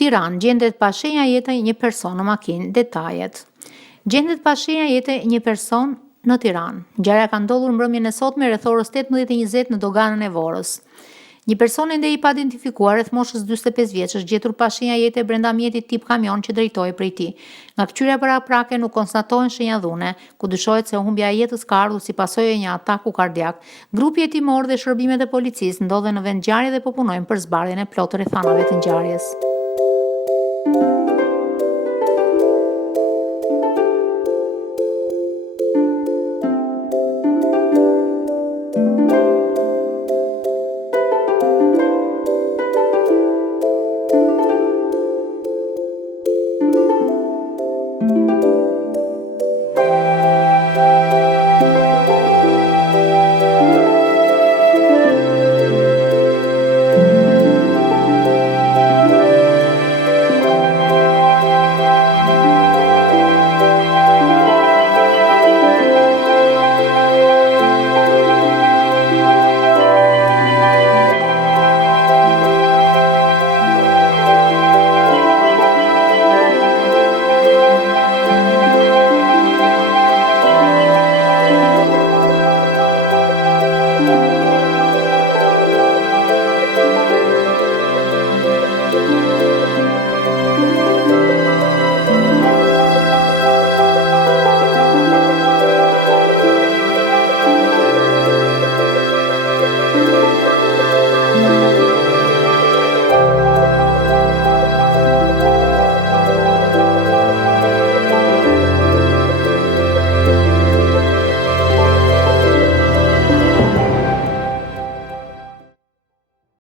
Tiranë gjendet pa shenja jete një person në makinë, detajet. Gjendet pa shenja jete një person në Tiranë. Ngjarja ka ndodhur mbrëmjen e sotme rreth orës 18:20 në doganën e Vorrës. Një person ende i pa identifikuar rreth moshës 45 vjeç është gjetur pa shenja jete brenda mjetit tip kamion që drejtohej prej tij. Nga kqyrja paraprake nuk konstatohen shenja dhune, ku dyshohet se humbja e jetës ka ardhur si pasojë e një ataku kardiak. Grupi hetimor dhe shërbimet e policisë ndodhen në vend ngjarje dhe po punojnë për zbardhjen e plotë rrethanave të ngjarjes.